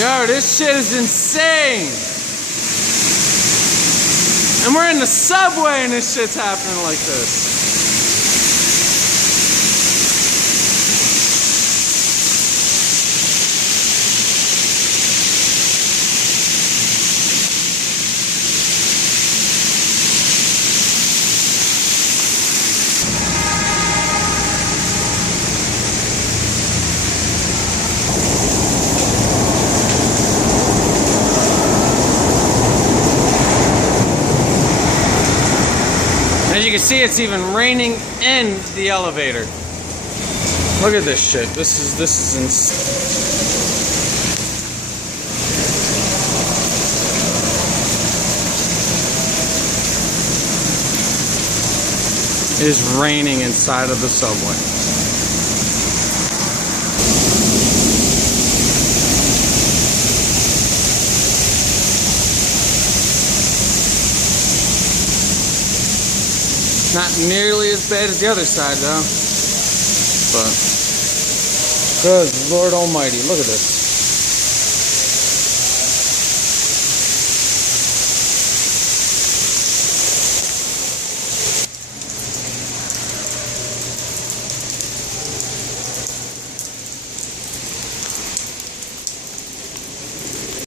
Yo, this shit is insane. And we're in the subway and this shit's happening like this. As you can see, it's even raining in the elevator. Look at this shit. This is insane. It is raining inside of the subway. Not nearly as bad as the other side though, but good Lord Almighty, look at this.